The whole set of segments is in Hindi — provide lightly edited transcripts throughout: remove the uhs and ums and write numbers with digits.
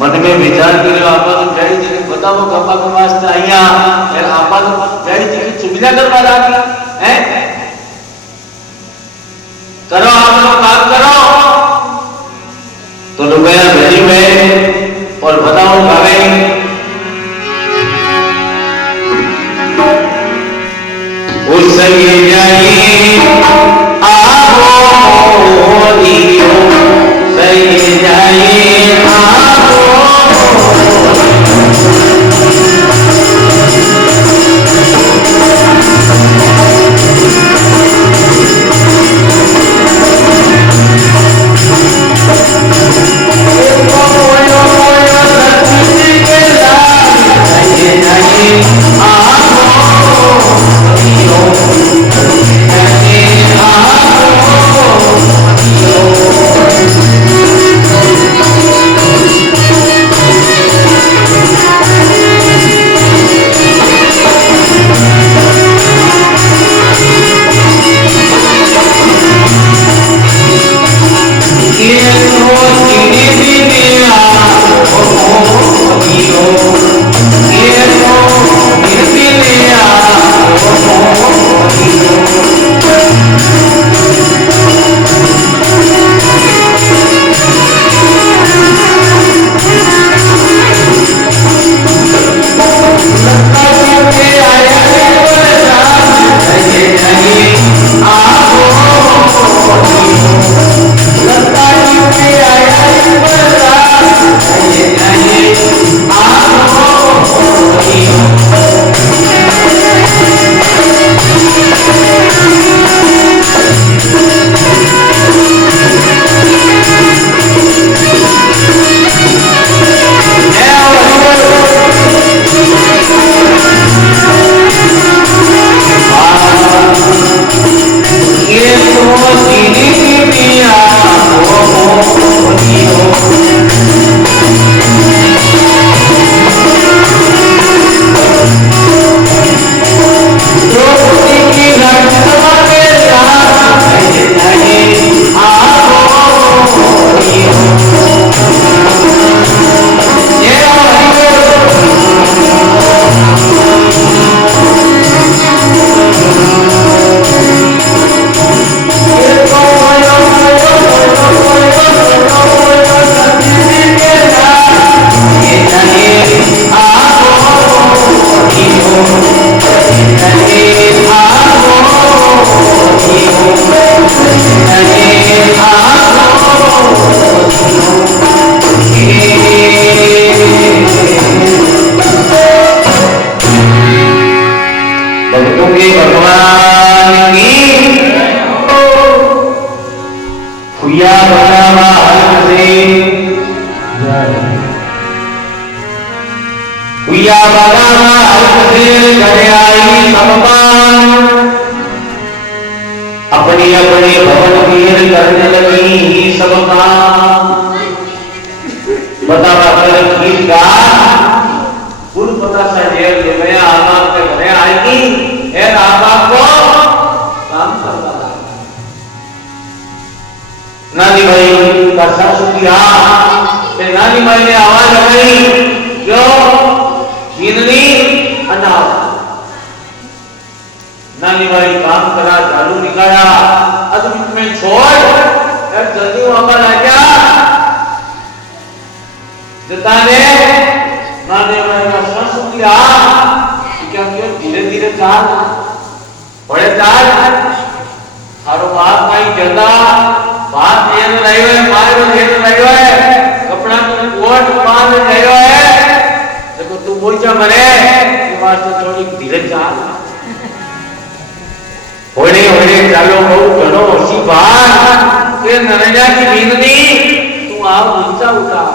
मन में विचार કર્યો આપા તો જય જી બતાવો કપા કમાસ્તા અહીંયા यार आपा तो जय जी की सुविधा करवा लागी हैं करो आप लोग बात करो तो लोग गया भेजी में और बताओ गावे उस सही जाई आओ दियो सही जाई अपनी अपनी भवन वीर करने लगी सब काम बता खीर का गुरु पता सा जेल ले गया आबाद के घरे आएगी है आबाद को काम करता नानी भाई का सासू की नानी भाई ने आवाज लगाई क्यों गिननी अनाव नानी भाई काम करा झाड़ू निकाला अब में छोड़ जल्दी वापस आ जा जताने नानी भाई का सासू की क्या क्यों धीरे धीरे चाल बड़े चाल थारो बात नहीं जल्दा बात ये नहीं है मारे ये नहीं है कपड़ा तो कोट बांध नहीं है देखो तू मोजा मरे ये बात तो थोड़ी धीरे चाल होने होने चालो बहुत घणो ओછી बात के नरेजा की बींदनी तू आप ऊंचा उतार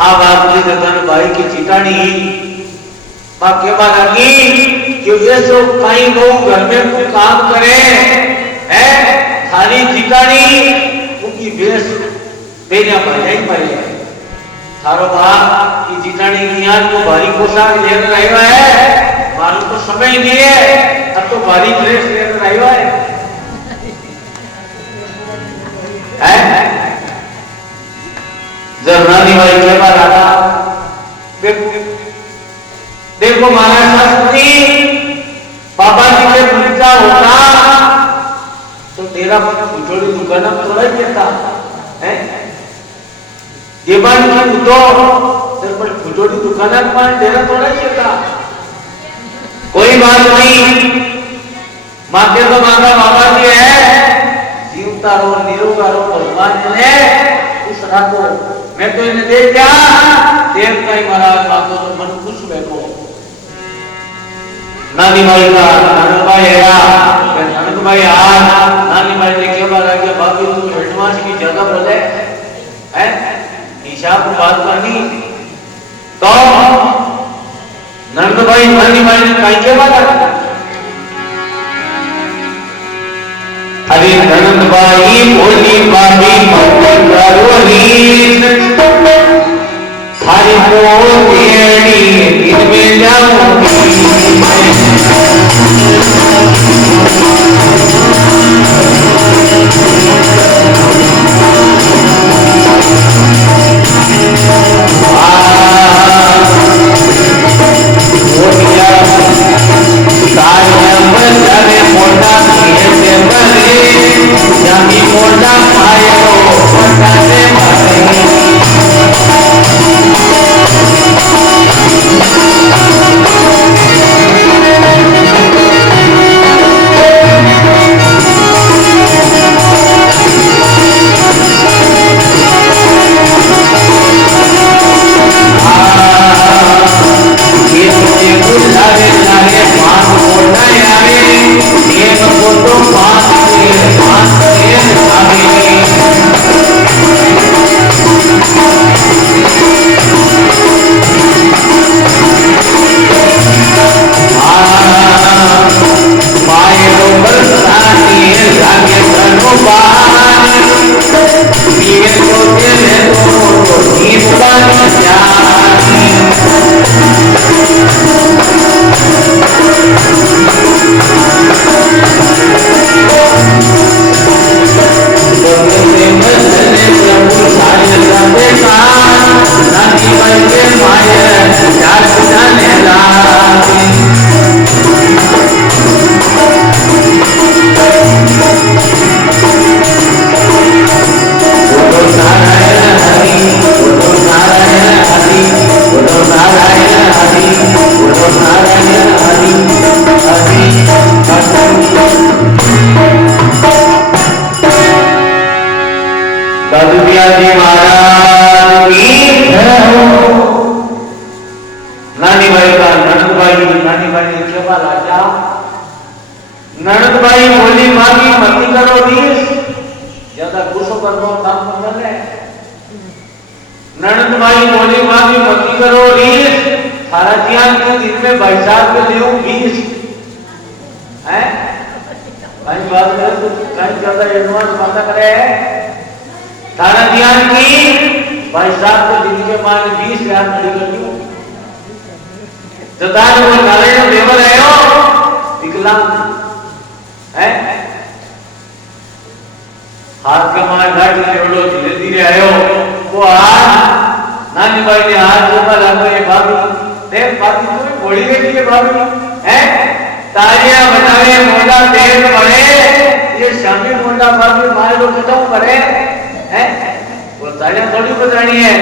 आ बात की जतन भाई की चितानी मां के बात लगी कि ये सो काई बहु घर में तू काम करे है थारी चितानी उनकी भेस बेरिया भाई पाई थारो बाप की चितानी की याद को भारी पोशाक लेकर आया है मालूम तो समय नहीं है अब तो भारी ड्रेस लेकर आया है जब नानी भाई के बार आता देखो महाराज शास्त्री बाबा जी के पूजा होता तो तेरा फुटोड़ी दुकान थोड़ा ही देता है जेबान की उतो तेरे पर फुटोड़ी दुकान पर तेरा थोड़ा ही देता कोई बात नहीं माँ के तो माता बाबा जी है जीवता रहो निरोगा रहो भगवान ने खुश रखो मैं तो इन्हें देख क्या देव का ही महाराज बातों तो मन खुश बैठो नानी भाई का ननद भाई है ननद भाई आज नानी भाई ने क्या बोला कि भाभी तुम हेडमास्टर की ज्यादा बोले हैं हिसाब बात करनी तो ननद भाई नानी भाई ने कहीं क्या बोला अरे ननद भाई बोली भाभी मत करो रीत थारी को देनी इनमें जाऊंगी ननद भाई बोली मांगी मत करो रीस ज्यादा गुस्सा करनो काम कर ले ननद भाई बोली मांगी मत करो रीस थारा ध्यान के दिन में भाई साहब के देऊं 20 हैं भाई बात कर तो कहीं ज्यादा एडवांस बात करे थारा ध्यान की भाई साहब के दिन के मान 20,000 खड़ी कर दूं जदा वो नाले में देवर आयो विकलांग है हाथ के मार घाट लेवड़ो धीरे धीरे आयो वो हाथ नानी भाई ने हाथ ऊपर रखो ये भाभी देख भाभी तू घोड़ी बैठी है भाभी हैं तालियां बजावे मोटा तेज पड़े ये शामी मोटा भाभी मारे लोग खत्म करे हैं वो तालियां थोड़ी बजानी है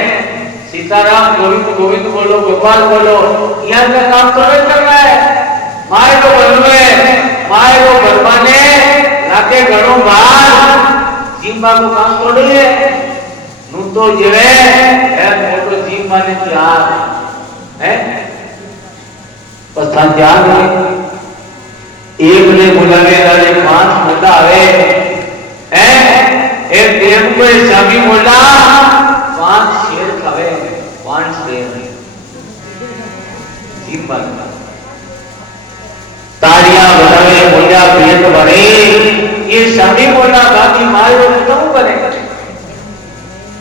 सीताराम गोविंद गोविंद बोलो गोपाल बोलो यहाँ का काम तो नहीं कर रहा है माए को बनवे माए को बनवाने लाके घरों बाहर जिम्बा को काम थोड़ी है नू तो जेवे है मोटो जिम्बा ने त्याग है पछतान त्याग एक ने बुलावे दाले 5 मुद्दा आवे है एक देव को शामी बोला 5 शेर खावे 5 शेर जिम्बा ताड़ियां बजावे बोला पेट भरे ये शादी बोला बाकी मारे तो करे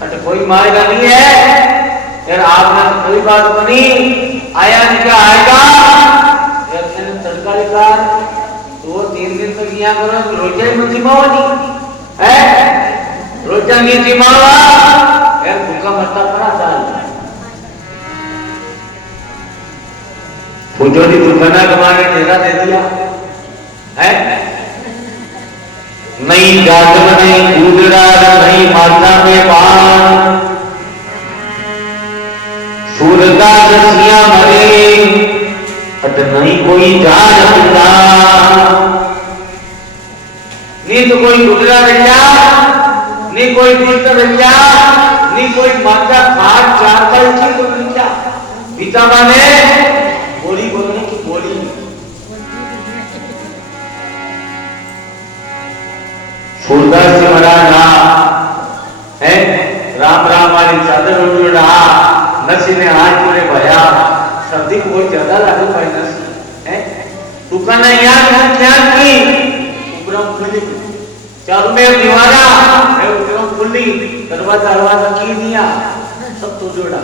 अच्छा कोई मारेगा नहीं है यार आपने कोई बात बनी आया निका आएगा यार मैंने तड़का लिखा तो 3 दिन तक यहाँ करो तो रोजा ही मत जिमाओ नहीं है रोजा नहीं जिमावा यार भूखा मरता भुजोरी दुर्घटना कमाने डेरा दे दिया है। नहीं जादव नहीं कूदड़ा नहीं माता में पान, सूरता दसिया मरे अत नहीं कोई जानता। नहीं तो कोई गुजरा रखा, नहीं कोई दुष्ट रखा, नहीं कोई माता खाट चाकर की तो रखा। पिता माने बोली बोलने की बोली सूरदास से मरा ना है। राम राम वाली चादर उड़ा नसी ने हाथ पूरे भया सर्दी को बहुत ज्यादा लागू पाई नसी है। दुकान यहाँ क्या की उपरम खुली चालू में दीवारा है, उपरम खुली दरवाजा दरवाजा की दिया सब तो जोड़ा।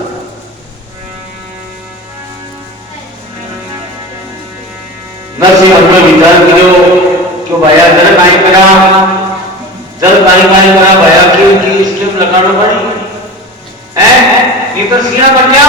नसी अपने विचार करो क्यों भया जल काई करा, जल काई करा भया की स्टेप लगाना पड़ी है। ये तो सिया बन गया